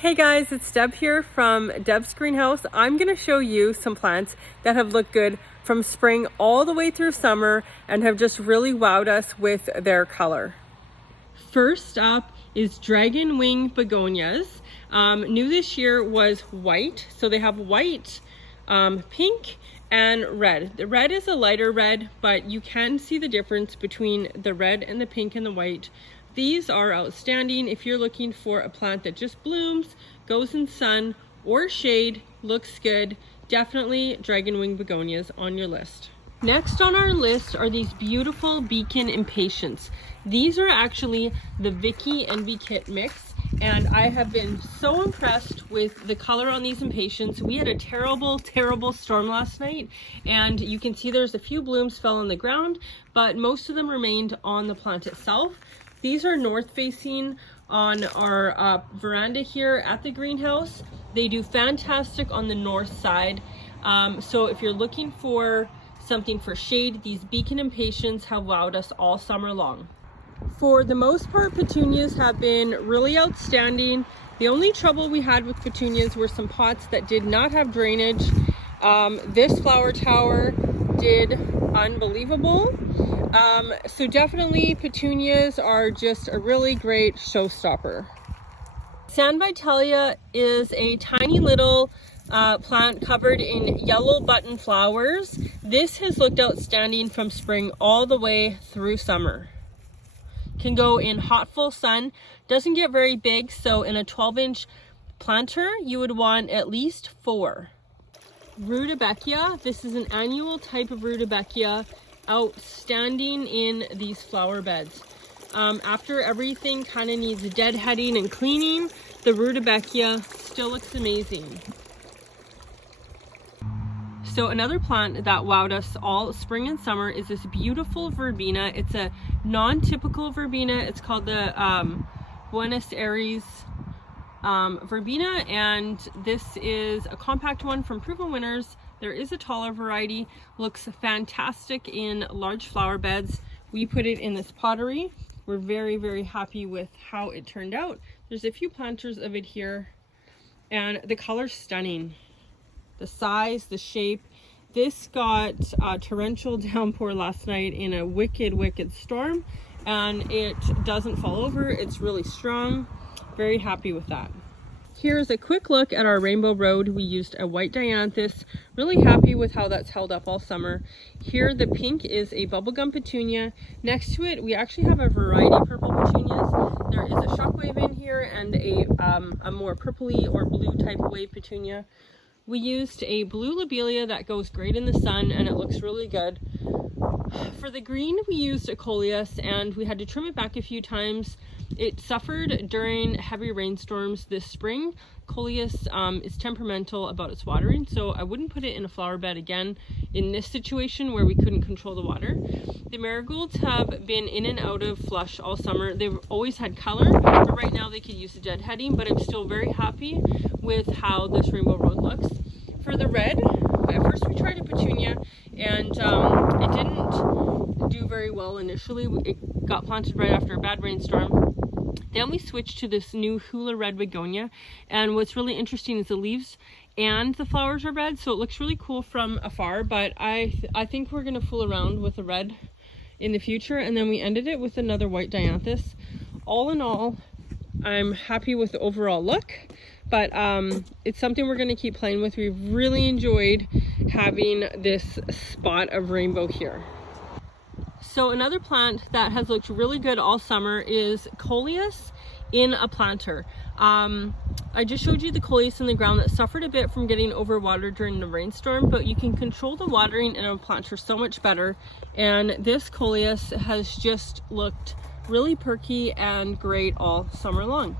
Hey guys, it's Deb here from Deb's Greenhouse. I'm going to show you some plants that have looked good from spring all the way through summer and have just really wowed us with their color. First up is dragon wing begonias. New this year was white, so they have white, pink, and red. The red is a lighter red, but you can see the difference between the red and the pink and the white. These are outstanding if you're looking for a plant that just blooms, goes in sun or shade, looks good. Definitely dragon wing begonias on your list. Next on our list are these beautiful Beacon Impatiens. These are actually the Vicky Envy Kit mix, and I have been so impressed with the color on these Impatiens. We had a terrible storm last night, and you can see there's a few blooms fell on the ground, but most of them remained on the plant itself. These are north facing on our veranda here at the greenhouse. They do fantastic on the north side. So if you're looking for something for shade, these Beacon Impatiens have wowed us all summer long. For the most part, petunias have been really outstanding. The only trouble we had with petunias were some pots that did not have drainage. This flower tower did unbelievable. So definitely petunias are just a really great showstopper. San Vitalia is a tiny little plant covered in yellow button flowers. This has looked outstanding from spring all the way through summer. Can go in hot full sun, doesn't get very big, so in a 12-inch planter you would want at least 4. Rudbeckia, this is an annual type of Rudbeckia, outstanding in these flower beds. After everything kind of needs deadheading and cleaning, the Rudbeckia still looks amazing. So another plant that wowed us all spring and summer is this beautiful Verbena. It's a non-typical Verbena. It's called the Buenos Aires Verbena, and this is a compact one from Proven Winners. There is a taller variety, looks fantastic in large flower beds. We put it in this pottery. We're very happy with how it turned out. There's a few planters of it here, and the color's stunning. The size, the shape. This got a torrential downpour last night in a wicked storm, and it doesn't fall over. It's really strong. Very happy with that. Here's a quick look at our rainbow road. We used a white dianthus. Really happy with how that's held up all summer. Here the pink is a bubblegum petunia. Next to it we actually have a variety of purple petunias. There is a shockwave in here and a more purpley or blue type wave petunia. We used a blue lobelia that goes great in the sun and it looks really good. For the green we used a Coleus, and we had to trim it back a few times. It suffered during heavy rainstorms this spring. Coleus is temperamental about its watering, so I wouldn't put it in a flower bed again in this situation where we couldn't control the water. The marigolds have been in and out of flush all summer. They've always had color, but right now they could use the deadheading, but I'm still very happy with how this rainbow road looks. For the red, at first we tried a petunia, and it didn't do very well initially. It got planted right after a bad rainstorm. Then we switched to this new Hula Red Begonia, and what's really interesting is the leaves and the flowers are red, so it looks really cool from afar, but I think we're going to fool around with the red in the future, and then we ended it with another white dianthus. All in all, I'm happy with the overall look, but it's something we're going to keep playing with. We've really enjoyed having this spot of rainbow here. So another plant that has looked really good all summer is Coleus in a planter. I just showed you the Coleus in the ground that suffered a bit from getting overwatered during the rainstorm, but you can control the watering in a planter so much better. And this Coleus has just looked really perky and great all summer long.